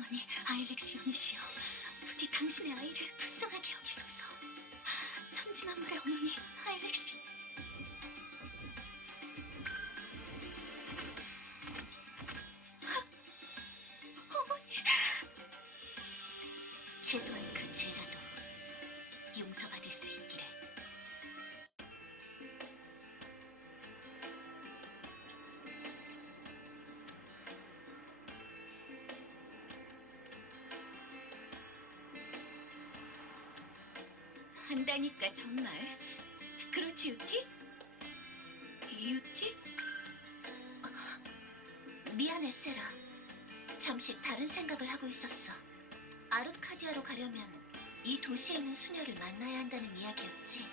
어머니 아일렉시온이시여, 부디 당신의 아이를 불쌍하게 여기소서. 천지만물의 어머니 아일렉시. 어머니, 최소한 그 죄라도 용서받을 수 있기를. 한다니까 정말. 그렇지 유티? 유티? 미안해 세라. 잠시 다른 생각을 하고 있었어. 아르카디아로 가려면 이 도시에 있는 수녀를 만나야 한다는 이야기였지.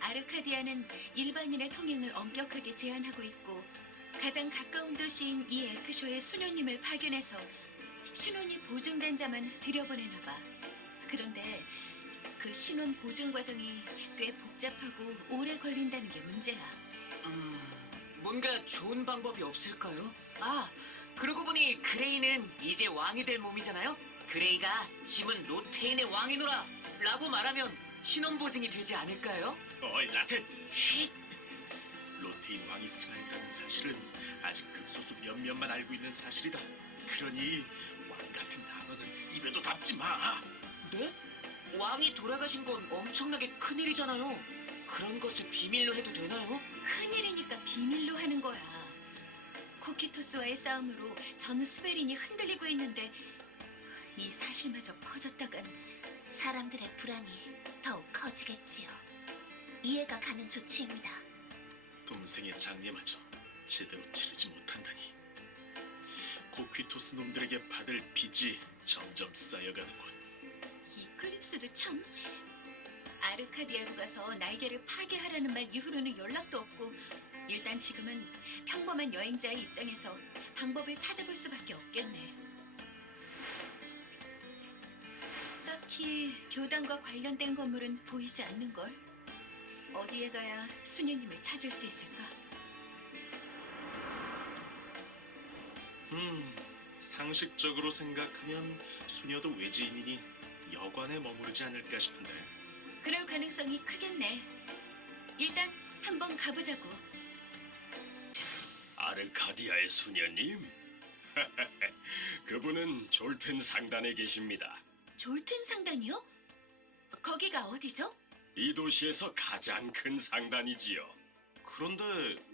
아르카디아는 일반인의 통행을 엄격하게 제한하고 있고 가장 가까운 도시인 이 에크쇼에 수녀님을 파견해서 신원이 보증된 자만 들여보내나 봐. 그런데 그 신원 보증 과정이 꽤 복잡하고 오래 걸린다는 게 문제야. 뭔가 좋은 방법이 없을까요? 아, 그러고 보니 그레이는 이제 왕이 될 몸이잖아요? 그레이가 짐은 로테인의 왕이노라 라고 말하면 신원 보증이 되지 않을까요? 어이 라텐! 쉿! 로테인 왕이 승하했다는 사실은 아직 극소수 몇몇만 알고 있는 사실이다. 그러니 왕 같은 단어는 입에도 담지 마. 네? 왕이 돌아가신 건 엄청나게 큰일이잖아요. 그런 것을 비밀로 해도 되나요? 큰일이니까 비밀로 하는 거야. 코키토스와의 싸움으로 전 스베린이 흔들리고 있는데 이 사실마저 퍼졌다간 사람들의 불안이 더욱 커지겠지요. 이해가 가는 조치입니다. 동생의 장례마저 제대로 치르지 못한다니. 코퀴토스 놈들에게 받을 빚이 점점 쌓여가는군. 이클립스도 참. 아르카디아로 가서 날개를 파괴하라는 말 이후로는 연락도 없고 일단 지금은 평범한 여행자의 입장에서 방법을 찾아볼 수밖에 없겠네. 딱히 교단과 관련된 건물은 보이지 않는걸. 어디에 가야 수녀님을 찾을 수 있을까? 상식적으로 생각하면 수녀도 외지인이니 여관에 머무르지 않을까 싶은데. 그럴 가능성이 크겠네. 일단 한번 가보자고. 아르카디아의 수녀님? 그분은 졸튼 상단에 계십니다. 졸튼 상단이요? 거기가 어디죠? 이 도시에서 가장 큰 상단이지요. 그런데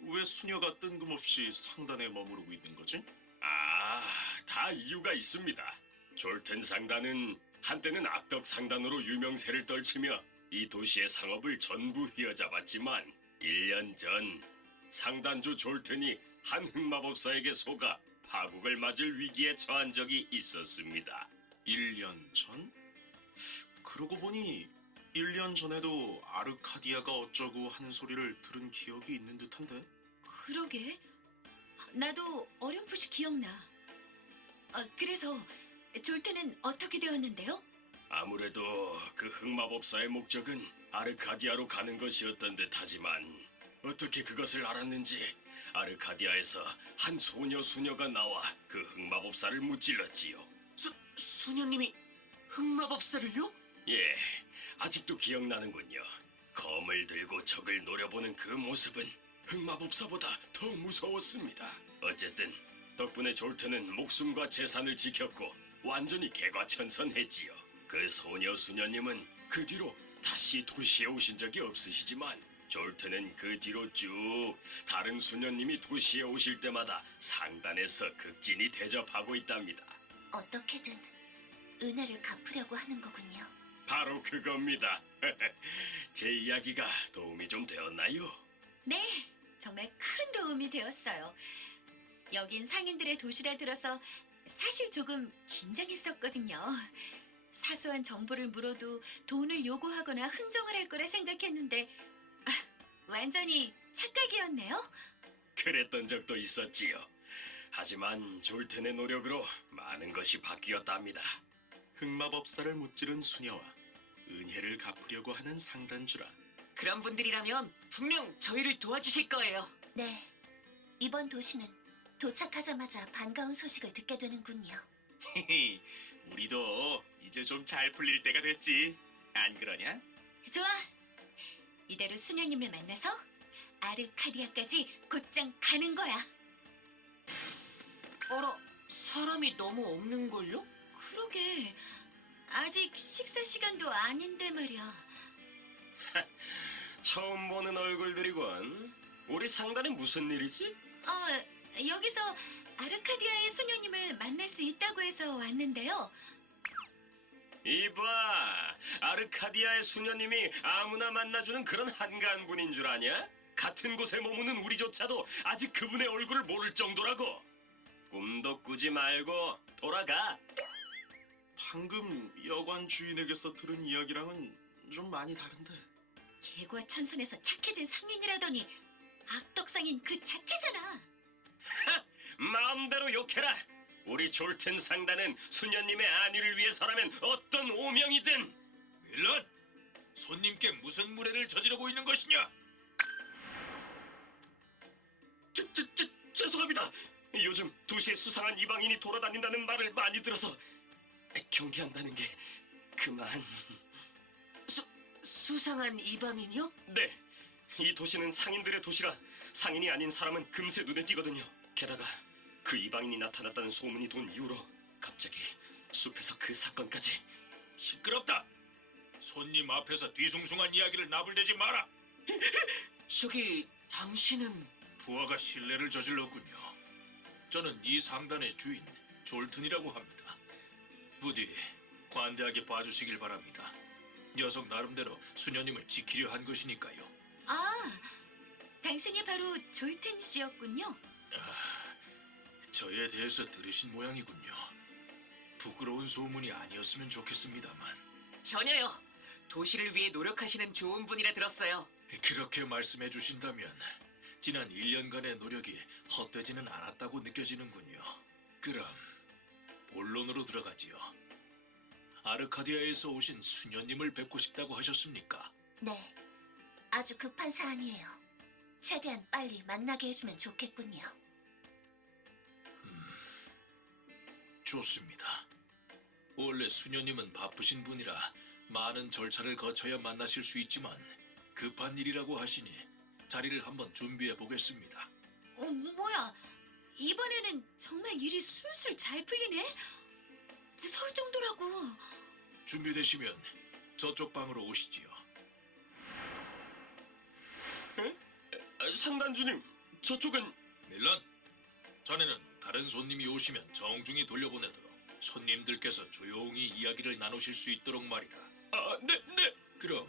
왜 수녀가 뜬금없이 상단에 머무르고 있는 거지? 다 이유가 있습니다. 졸튼 상단은 한때는 악덕 상단으로 유명세를 떨치며 이 도시의 상업을 전부 휘어잡았지만 1년 전 상단주 졸튼이 한 흑마법사에게 속아 파국을 맞을 위기에 처한 적이 있었습니다. 1년 전? 그러고 보니 1년 전에도 아르카디아가 어쩌고 하는 소리를 들은 기억이 있는 듯한데? 그러게. 나도 어렴풋이 기억나. 그래서 졸튼은 어떻게 되었는데요? 아무래도 그 흑마법사의 목적은 아르카디아로 가는 것이었던 듯하지만 어떻게 그것을 알았는지 아르카디아에서 한 수녀가 나와 그 흑마법사를 무찔렀지요. 수녀님이 흑마법사를요? 예, 아직도 기억나는군요. 검을 들고 적을 노려보는 그 모습은 흑마법사보다 더 무서웠습니다. 어쨌든 덕분에 졸트는 목숨과 재산을 지켰고 완전히 개과천선했지요. 그 수녀님은 그 뒤로 다시 도시에 오신 적이 없으시지만 졸트는 그 뒤로 쭉 다른 수녀님이 도시에 오실 때마다 상단에서 극진히 대접하고 있답니다. 어떻게든 은혜를 갚으려고 하는 거군요. 바로 그겁니다. 제 이야기가 도움이 좀 되었나요? 네, 정말 큰 도움이 되었어요. 여긴 상인들의 도시라 들어서 사실 조금 긴장했었거든요. 사소한 정보를 물어도 돈을 요구하거나 흥정을 할 거라 생각했는데 완전히 착각이었네요. 그랬던 적도 있었지요. 하지만 졸텐의 노력으로 많은 것이 바뀌었답니다. 흑마법사를 무찌른 수녀와 은혜를 갚으려고 하는 상단주라. 그런 분들이라면 분명 저희를 도와주실 거예요. 네, 이번 도시는 도착하자마자 반가운 소식을 듣게 되는군요. 우리도 이제 좀 잘 풀릴 때가 됐지. 안 그러냐? 좋아. 이대로 수녀님을 만나서 아르카디아까지 곧장 가는 거야. 어라, 사람이 너무 없는걸요? 그러게. 아직 식사 시간도 아닌데 말이야. 처음 보는 얼굴들이군. 우리 상단에 무슨 일이지? 여기서 아르카디아의 수녀님을 만날 수 있다고 해서 왔는데요. 이봐, 아르카디아의 수녀님이 아무나 만나주는 그런 한가한 분인 줄 아냐? 같은 곳에 머무는 우리조차도 아직 그분의 얼굴을 모를 정도라고. 꿈도 꾸지 말고 돌아가. 방금 여관 주인에게서 들은 이야기랑은 좀 많이 다른데. 개과천선에서 착해진 상인이라더니 악덕상인 그 자체잖아. 마음대로 욕해라. 우리 졸튼 상단은 수녀님의 안위를 위해서라면 어떤 오명이든. 밀런! 손님께 무슨 무례를 저지르고 있는 것이냐? 죄송합니다. 요즘 2시에 수상한 이방인이 돌아다닌다는 말을 많이 들어서 경계한다는 게 그만. 수상한 이방인이요? 네, 이 도시는 상인들의 도시라 상인이 아닌 사람은 금세 눈에 띄거든요. 게다가 그 이방인이 나타났다는 소문이 돈 이후로 갑자기 숲에서 그 사건까지. 시끄럽다! 손님 앞에서 뒤숭숭한 이야기를 나불대지 마라! 저기, 당신은... 부하가 실례를 저질렀군요. 저는 이 상단의 주인, 졸튼이라고 합니다. 부디 관대하게 봐주시길 바랍니다. 녀석 나름대로 수녀님을 지키려 한 것이니까요. 아, 당신이 바로 졸튼 씨였군요. 저에 대해서 들으신 모양이군요. 부끄러운 소문이 아니었으면 좋겠습니다만. 전혀요. 도시를 위해 노력하시는 좋은 분이라 들었어요. 그렇게 말씀해 주신다면 지난 1년간의 노력이 헛되지는 않았다고 느껴지는군요. 그럼 본론으로 들어가지요. 아르카디아에서 오신 수녀님을 뵙고 싶다고 하셨습니까? 네, 아주 급한 사안이에요. 최대한 빨리 만나게 해주면 좋겠군요. 좋습니다. 원래 수녀님은 바쁘신 분이라 많은 절차를 거쳐야 만나실 수 있지만 급한 일이라고 하시니 자리를 한번 준비해 보겠습니다. 뭐야. 이번에는 정말 일이 술술 잘 풀리네. 무서울 정도라고. 준비되시면 저쪽 방으로 오시지요. 상단주님, 저쪽은... 밀런, 자네는 다른 손님이 오시면 정중히 돌려보내도록 손님들께서 조용히 이야기를 나누실 수 있도록 말이다. 아, 네. 그럼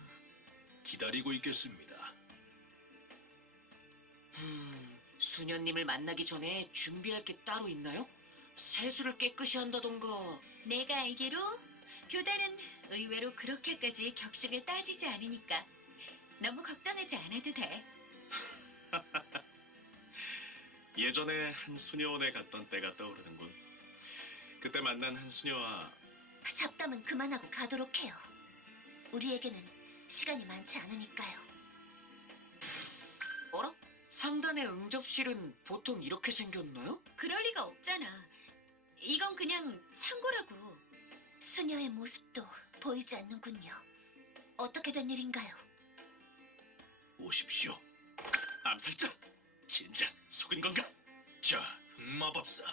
기다리고 있겠습니다. 수녀님을 만나기 전에 준비할 게 따로 있나요? 세수를 깨끗이 한다던가... 내가 알기로 교단은 의외로 그렇게까지 격식을 따지지 않으니까 너무 걱정하지 않아도 돼. 예전에 한 수녀원에 갔던 때가 떠오르는군. 그때 만난 한 수녀와 잡담은 그만하고 가도록 해요. 우리에게는 시간이 많지 않으니까요. 어라? 상단의 응접실은 보통 이렇게 생겼나요? 그럴 리가 없잖아. 이건 그냥 창고라고. 수녀의 모습도 보이지 않는군요. 어떻게 된 일인가요? 오십시오. 암살자! 진작 속은 건가? 자, 흑마법사.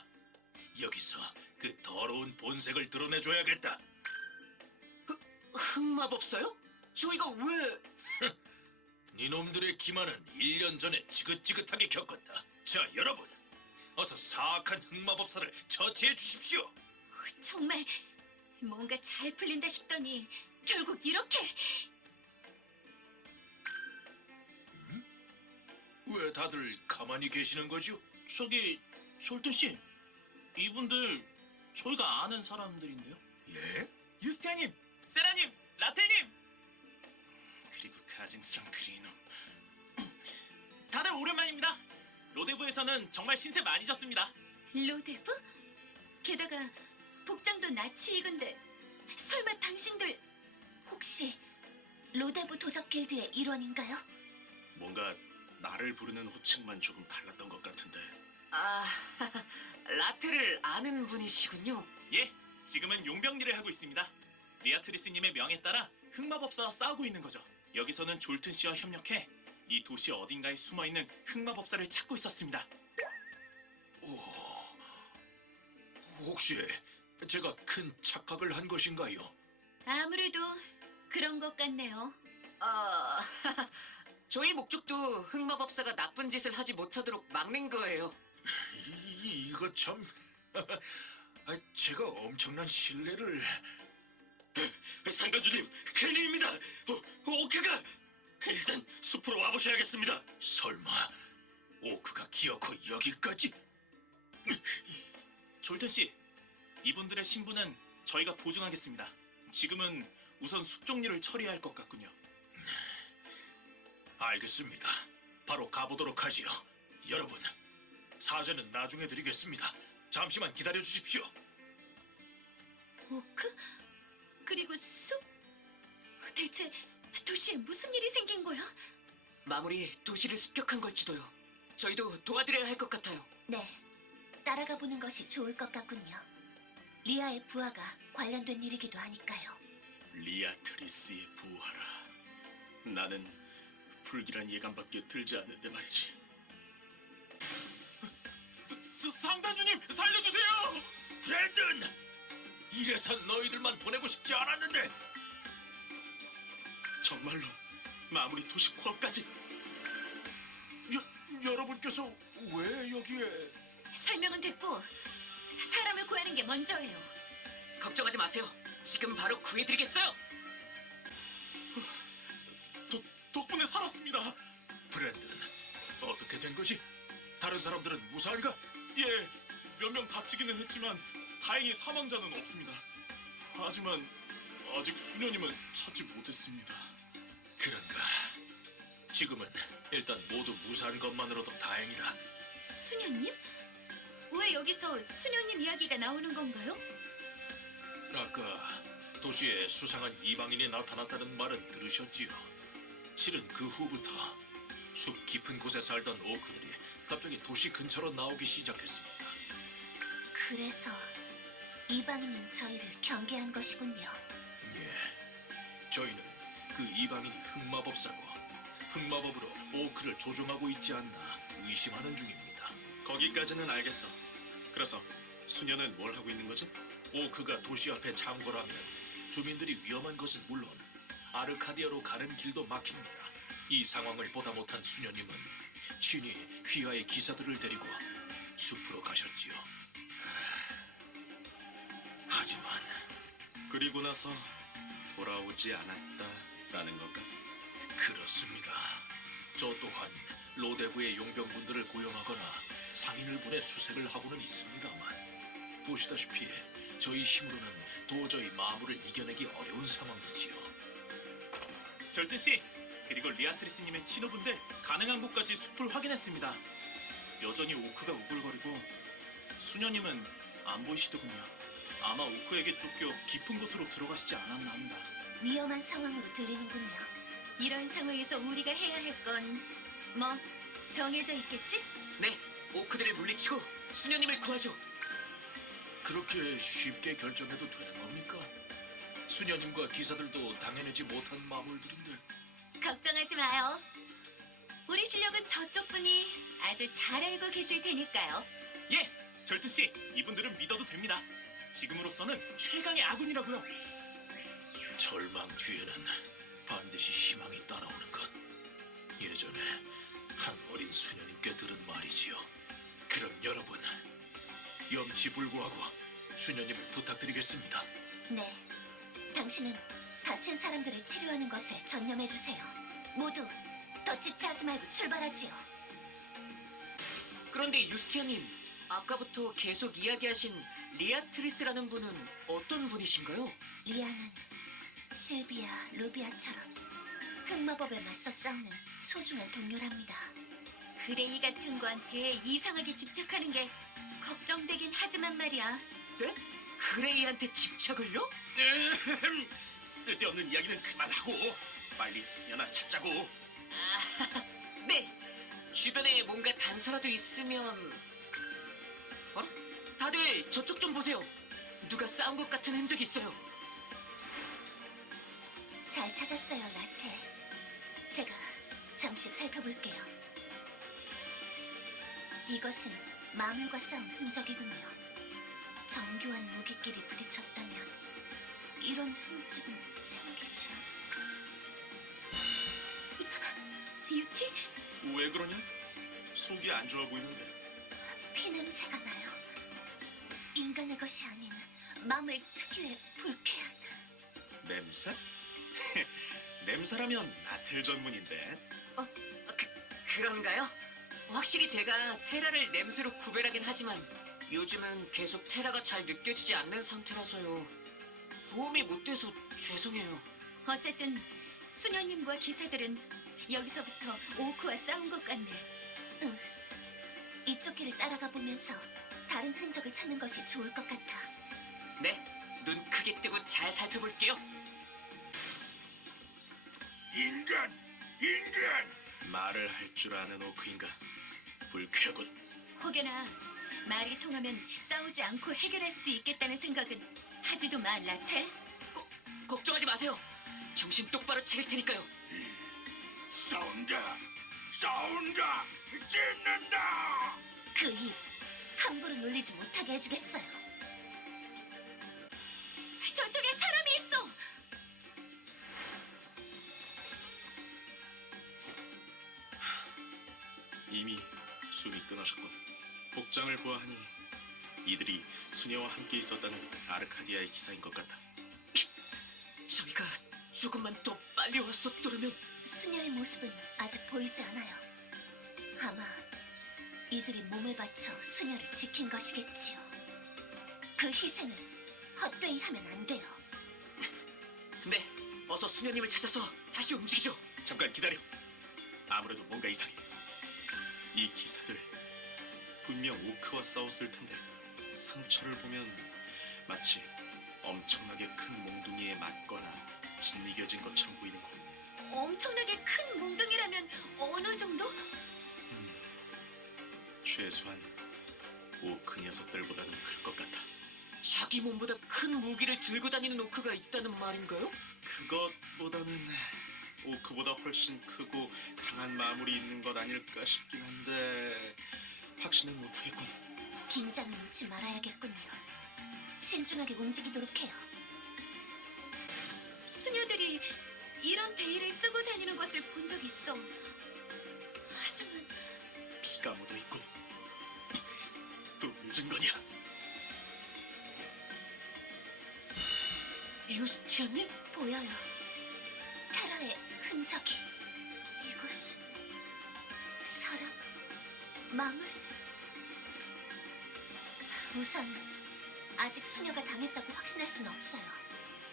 여기서 그 더러운 본색을 드러내줘야겠다. 흑마법사요? 저희가 왜... 니놈들의 기만은 1년 전에 지긋지긋하게 겪었다. 자, 여러분. 어서 사악한 흑마법사를 처치해 주십시오. 정말 뭔가 잘 풀린다 싶더니 결국 이렇게. 왜 다들 가만히 계시는 거죠? 저기 졸튼 씨, 이분들 저희가 아는 사람들인데요. 예? 유스티아님, 세라님, 라텔님, 그리고 가증스런 그리노. 다들 오랜만입니다. 로데부에서는 정말 신세 많이 졌습니다. 로데브? 게다가 복장도 낯이 익은데 설마 당신들... 혹시 로데브 도적 길드의 일원인가요? 뭔가 나를 부르는 호칭만 조금 달랐던 것 같은데. 아, 라테를 아는 분이시군요. 예, 지금은 용병리를 하고 있습니다. 리아트리스님의 명에 따라 흑마법사와 싸우고 있는 거죠. 여기서는 졸튼 씨와 협력해 이 도시 어딘가에 숨어 있는 흑마법사를 찾고 있었습니다. 오, 혹시 제가 큰 착각을 한 것인가요? 아무래도 그런 것 같네요. 아, 저희 목적도 흑마법사가 나쁜 짓을 하지 못하도록 막는 거예요. 이거 참... 제가 엄청난 신뢰를... 상관주님, 큰일입니다. 오크가 일단 숲으로 와보셔야겠습니다. 설마 오크가 기어코 여기까지? 졸튼 씨, 이분들의 신분은 저희가 보증하겠습니다. 지금은 우선 숲 정리를 처리해야 할 것 같군요. 알겠습니다. 바로 가보도록 하지요. 여러분, 사죄는 나중에 드리겠습니다. 잠시만 기다려 주십시오. 오크? 그리고 숲? 대체 도시에 무슨 일이 생긴 거야? 마무리 도시를 습격한 걸지도요. 저희도 도와드려야 할 것 같아요. 네, 따라가 보는 것이 좋을 것 같군요. 리아의 부하가 관련된 일이기도 하니까요. 리아트리스의 부하라. 나는 불길한 예감밖에 들지 않는데 말이지. 상단주님, 살려주세요! 브랜든! 이래서 너희들만 보내고 싶지 않았는데 정말로 마무리 도시 코앞까지. 여러분께서 왜 여기에... 설명은 됐고 사람을 구하는 게 먼저예요. 걱정하지 마세요. 지금 바로 구해드리겠어요. 덕분에 살았습니다. 브랜든, 어떻게 된 거지? 다른 사람들은 무사한가? 예, 몇 명 다치기는 했지만 다행히 사망자는 없습니다. 하지만 아직 수녀님은 찾지 못했습니다. 그런가... 지금은 일단 모두 무사한 것만으로도 다행이다. 수녀님? 왜 여기서 수녀님 이야기가 나오는 건가요? 아까 도시에 수상한 이방인이 나타났다는 말은 들으셨지요? 실은 그 후부터 숲 깊은 곳에 살던 오크들이 갑자기 도시 근처로 나오기 시작했습니다. 그래서 이방인은 저희를 경계한 것이군요. 예, 저희는 그 이방인이 흑마법사고 흑마법으로 오크를 조종하고 있지 않나 의심하는 중입니다. 거기까지는 알겠어. 그래서 수녀는 뭘 하고 있는 거지? 오크가 도시 앞에 창궐하면 주민들이 위험한 것은 물론 아르카디아로 가는 길도 막힙니다. 이 상황을 보다 못한 수녀님은 친히 휘하의 기사들을 데리고 숲으로 가셨지요. 하지만 그리고 나서 돌아오지 않았다라는 건가? 그렇습니다. 저 또한 로데브의 용병분들을 고용하거나 상인을 보내 수색을 하고는 있습니다만 보시다시피 저희 힘으로는 도저히 마물을 이겨내기 어려운 상황이지요. 절든 씨, 그리고 리아트리스님의 친호분들 가능한 곳까지 숲을 확인했습니다. 여전히 오크가 우글거리고 수녀님은 안 보이시더군요. 아마 오크에게 쫓겨 깊은 곳으로 들어가시지 않았나 합니다. 위험한 상황으로 들리는군요. 이런 상황에서 우리가 해야 할 건 뭐 정해져 있겠지? 네, 오크들을 물리치고 수녀님을 구하죠. 그렇게 쉽게 결정해도 되는 겁니까? 수녀님과 기사들도 당해내지 못한 마물들인데 걱정하지 마요. 우리 실력은 저쪽 분이 아주 잘 알고 계실 테니까요. 예, 절든 씨, 이분들은 믿어도 됩니다. 지금으로서는 최강의 아군이라고요. 절망 뒤에는 반드시 희망이 따라오는 것. 예전에 한 어린 수녀님께 들은 말이지요. 그럼 여러분, 염치불구하고 수녀님을 부탁드리겠습니다. 네, 당신은 다친 사람들을 치료하는 것에 전념해주세요. 모두 더 지체하지 말고 출발하지요. 그런데 유스티아님, 아까부터 계속 이야기하신 리아트리스라는 분은 어떤 분이신가요? 리아는 실비아, 루비아처럼 흑마법에 맞서 싸우는 소중한 동료랍니다. 그레이 같은 거한테 이상하게 집착하는 게 걱정되긴 하지만 말이야. 네? 그레이한테 집착을요? 쓸데없는 이야기는 그만하고 빨리 수녀나 찾자고. 네, 주변에 뭔가 단서라도 있으면... 다들 저쪽 좀 보세요. 누가 싸운 것 같은 흔적이 있어요. 잘 찾았어요, 라테. 제가 잠시 살펴볼게요. 이것은 마물과 싸운 흔적이군요. 정교한 무기끼리 부딪혔다면 이런 흠집은 생기지. 유티? 왜 그러냐? 속이 안 좋아 보이는데. 피냄새가 나요. 인간의 것이 아닌 마물 특유의 불쾌한. 냄새? 냄새라면 나텔 전문인데. 그런가요? 확실히 제가 테라를 냄새로 구별하긴 하지만 요즘은 계속 테라가 잘 느껴지지 않는 상태라서요. 도움이 못 돼서 죄송해요. 어쨌든 수녀님과 기사들은 여기서부터 오크와 싸운 것 같네. 이쪽 길을 따라가 보면서 다른 흔적을 찾는 것이 좋을 것 같아. 네, 눈 크게 뜨고 잘 살펴볼게요. 인간! 말을 할 줄 아는 오크인가? 불쾌하군. 혹여나 말이 통하면 싸우지 않고 해결할 수도 있겠다는 생각은 하지도 마, 라텔. 걱정하지 마세요. 정신 똑바로 차릴 테니까요. 싸운다! 찢는다! 그 입 함부로 놀리지 못하게 해주겠어요. 저쪽에 사람이 있어. 이미 숨이 끊어졌군. 복장을 보아하니 이들이 수녀와 함께 있었다는 아르카디아의 기사인 것 같다. 저희가 조금만 더 빨리 왔었더라면. 수녀의 모습은 아직 보이지 않아요. 아마 이들이 몸을 바쳐 수녀를 지킨 것이겠지요. 그 희생을 헛되이 하면 안 돼요. 네, 어서 수녀님을 찾아서 다시 움직이죠. 잠깐 기다려. 아무래도 뭔가 이상해. 이 기사들 분명 오크와 싸웠을 텐데 상처를 보면 마치 엄청나게 큰 몽둥이에 맞거나 짓이겨진 것처럼 보이는군. 엄청나게 큰 몽둥이라면 어느 정도? 최소한 오크 녀석들보다는 클 것 같아. 자기 몸보다 큰 무기를 들고 다니는 오크가 있다는 말인가요? 그것보다는 오크보다 훨씬 크고 강한 마물이 있는 것 아닐까 싶긴 한데 확신은 못하겠군. 긴장을 놓지 말아야겠군요. 신중하게 움직이도록 해요. 수녀들이 이런 베일을 쓰고 다니는 것을 본 적 있어. 하지만 피가 묻어있군. 또 늦은 거냐? 유스티아님? 보여요. 테라의 흔적이. 이곳은 사람? 마물? 우선 아직 수녀가 당했다고 확신할 수는 없어요.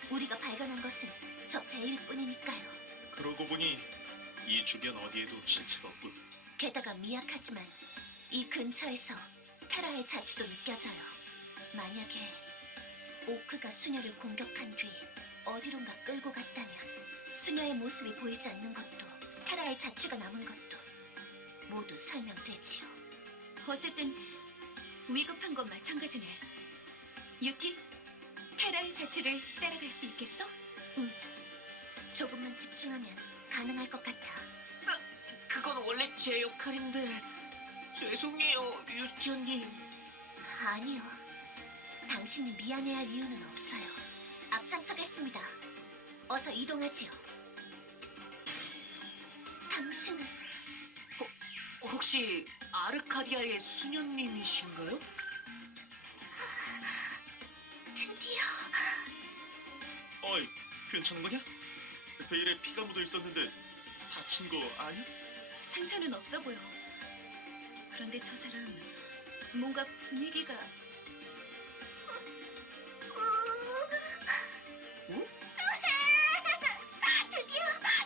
우리가 발견한 것은 저 베일뿐이니까요. 그러고 보니 이 주변 어디에도 신체가 없군. 게다가 미약하지만 이 근처에서 테라의 자취도 느껴져요. 만약에 오크가 수녀를 공격한 뒤 어디론가 끌고 갔다면 수녀의 모습이 보이지 않는 것도 테라의 자취가 남은 것도 모두 설명되지요. 어쨌든 위급한 건 마찬가지네. 유티, 테라의 자취를 따라갈 수 있겠어? 조금만 집중하면 가능할 것 같아. 그건 원래 제 역할인데. 죄송해요, 유스티아님. 아니요. 당신이 미안해할 이유는 없어요. 앞장서겠습니다. 어서 이동하지요. 당신은 혹시 아르카디아의 수녀님이신가요? 드디어. 어이, 괜찮은 거냐? 베일에 피가 묻어 있었는데 다친 거 아니야? 상처는 없어 보여. 그런데 저 사람 뭔가 분위기가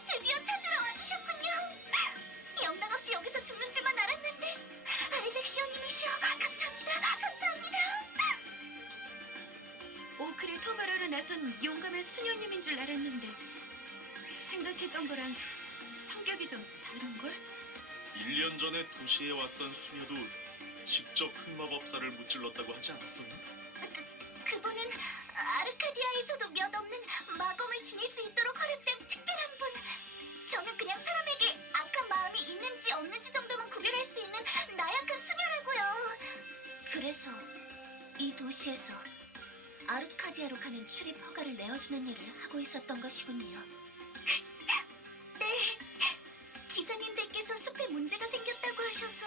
드디어 찾으러 와주셨군요. 영락 없이 여기서 죽는 줄만 알았는데 알렉시오님이시여. 감사합니다. 오크를 토벌하러 나선 용감한 수녀님인 줄 알았는데 생각했던 거랑 성격이 좀 다른걸? 1년 전에 도시에 왔던 수녀도 직접 흑마법사를 무찔렀다고 하지 않았었나? 그분은 아르카디아에서도 몇 없는 마검을 지닐 수 있도록 허락된 특별한 분. 저는 그냥 사람에게 악한 마음이 있는지 없는지 정도만 구별할 수 있는 나약한 수녀라고요. 그래서 이 도시에서 아르카디아로 가는 출입 허가를 내어주는 일을 하고 있었던 것이군요. 네, 기사님들께서 숲에 문제가 생겼다고 하셔서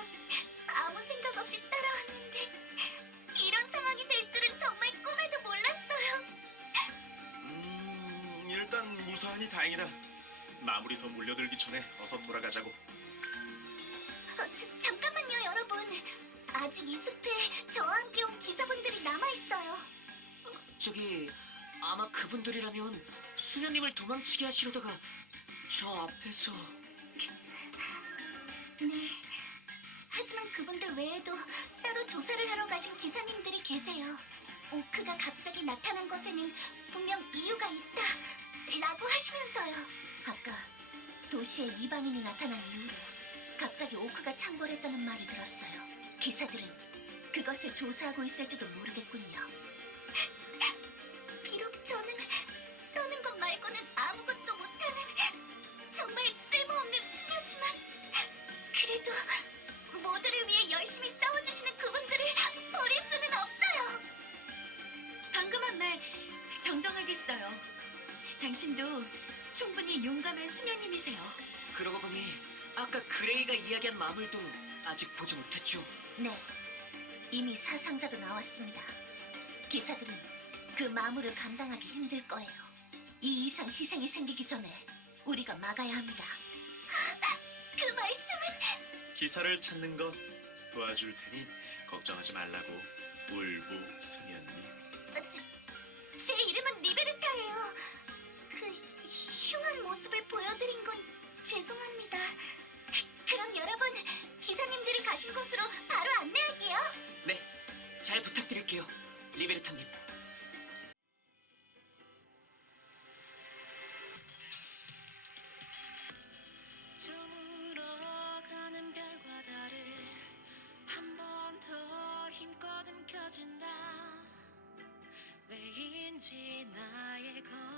아무 생각 없이 따라왔는데 이런 상황이 될 줄은 정말 꿈에도 몰랐어요. 일단 무사하니 다행이다. 마무리 더 몰려들기 전에 어서 돌아가자고. 잠깐만요, 여러분. 아직 이 숲에 저와 함께 온 기사분들이 남아있어요. 저기 아마 그분들이라면 수녀님을 도망치게 하시려다가 저 앞에서 네. 하지만 그분들 외에도 따로 조사를 하러 가신 기사님들이 계세요. 오크가 갑자기 나타난 것에는 분명 이유가 있다 라고 하시면서요. 아까 도시에 이방인이 나타난 이후로 갑자기 오크가 창궐했다는 말을 들었어요. 기사들은 그것을 조사하고 있을지도 모르겠군요. 비록 저는 떠는 것 말고는 아무것도 못하는 정말 쓸모없는 수녀지만 그래도 모두를 위해 열심히 싸워주시는 그분들을 버릴 수는 없어요. 방금 한 말 정정하겠어요. 당신도 충분히 용감한 수녀님이세요. 그러고 보니 아까 그레이가 이야기한 마물도 아직 보지 못했죠. 네, 이미 사상자도 나왔습니다. 기사들은 그 마물을 감당하기 힘들 거예요. 이 이상 희생이 생기기 전에 우리가 막아야 합니다. 그 말씀은... 기사를 찾는 거 도와줄 테니 걱정하지 말라고. 울보 수녀님. 제 이름은 리베르타예요. 그 흉한 모습을 보여드린 건 죄송합니다. 그럼 여러분, 기사님들이 가신 곳으로 바로 안내할게요. 네, 잘 부탁드릴게요, 리베르타님. 저물어가는 별과 달을 한 번 더 힘껏 움켜쥔다. 왜인지 나의 건